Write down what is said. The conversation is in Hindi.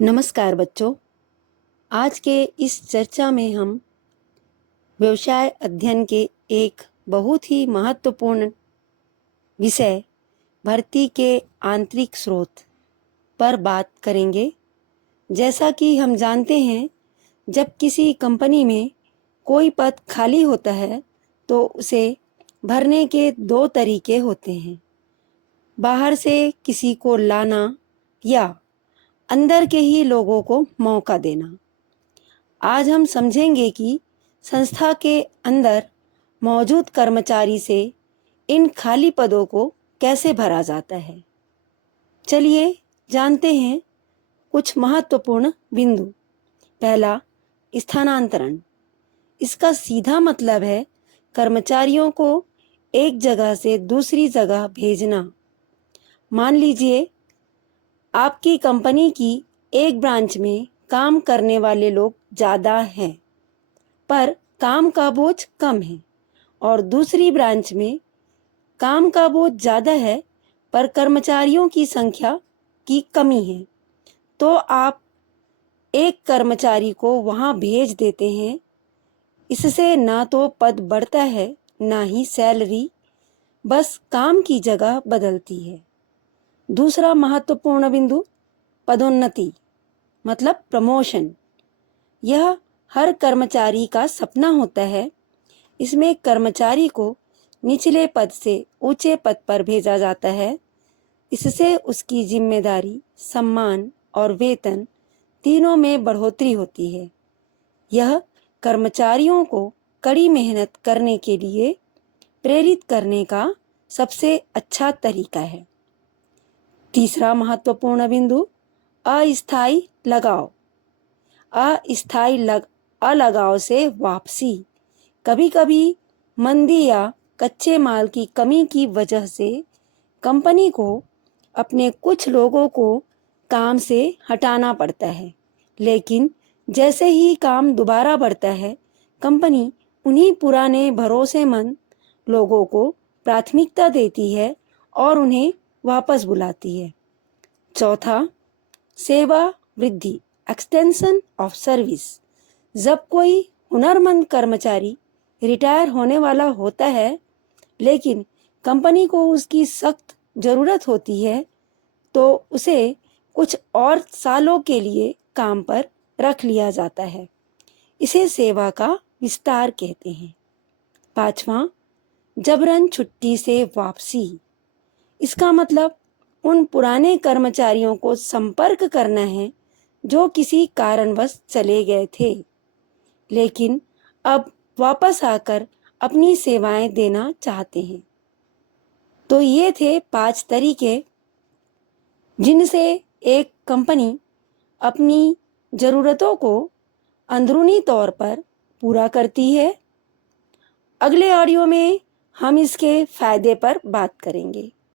नमस्कार बच्चों। आज के इस चर्चा में हम व्यवसाय अध्ययन के एक बहुत ही महत्वपूर्ण विषय भर्ती के आंतरिक स्रोत पर बात करेंगे। जैसा कि हम जानते हैं, जब किसी कंपनी में कोई पद खाली होता है तो उसे भरने के दो तरीके होते हैं, बाहर से किसी को लाना या अंदर के ही लोगों को मौका देना। आज हम समझेंगे कि संस्था के अंदर मौजूद कर्मचारी से इन खाली पदों को कैसे भरा जाता है। चलिए जानते हैं कुछ महत्वपूर्ण बिंदु। पहला, स्थानांतरण। इसका सीधा मतलब है कर्मचारियों को एक जगह से दूसरी जगह भेजना। मान लीजिए आपकी कंपनी की एक ब्रांच में काम करने वाले लोग ज़्यादा हैं पर काम का बोझ कम है, और दूसरी ब्रांच में काम का बोझ ज़्यादा है पर कर्मचारियों की संख्या की कमी है। तो आप एक कर्मचारी को वहाँ भेज देते हैं। इससे ना तो पद बढ़ता है ना ही सैलरी, बस काम की जगह बदलती है। दूसरा महत्वपूर्ण बिंदु, पदोन्नति मतलब प्रमोशन। यह हर कर्मचारी का सपना होता है। इसमें कर्मचारी को निचले पद से ऊंचे पद पर भेजा जाता है। इससे उसकी जिम्मेदारी, सम्मान और वेतन तीनों में बढ़ोतरी होती है। यह कर्मचारियों को कड़ी मेहनत करने के लिए प्रेरित करने का सबसे अच्छा तरीका है। तीसरा महत्वपूर्ण बिंदु, अस्थायी लगाव। अलगाव से वापसी। कभी कभी मंदी या कच्चे माल की कमी की वजह से कंपनी को अपने कुछ लोगों को काम से हटाना पड़ता है, लेकिन जैसे ही काम दोबारा बढ़ता है, कंपनी उन्हीं पुराने भरोसेमंद लोगों को प्राथमिकता देती है और उन्हें वापस बुलाती है। चौथा, सेवा वृद्धि, एक्सटेंशन ऑफ सर्विस। जब कोई हुनरमंद कर्मचारी रिटायर होने वाला होता है लेकिन कंपनी को उसकी सख्त ज़रूरत होती है तो उसे कुछ और सालों के लिए काम पर रख लिया जाता है। इसे सेवा का विस्तार कहते हैं। पांचवा, जबरन छुट्टी से वापसी। इसका मतलब उन पुराने कर्मचारियों को संपर्क करना है जो किसी कारणवश चले गए थे लेकिन अब वापस आकर अपनी सेवाएं देना चाहते हैं। तो ये थे 5 तरीके जिनसे एक कंपनी अपनी ज़रूरतों को अंदरूनी तौर पर पूरा करती है। अगले ऑडियो में हम इसके फायदे पर बात करेंगे।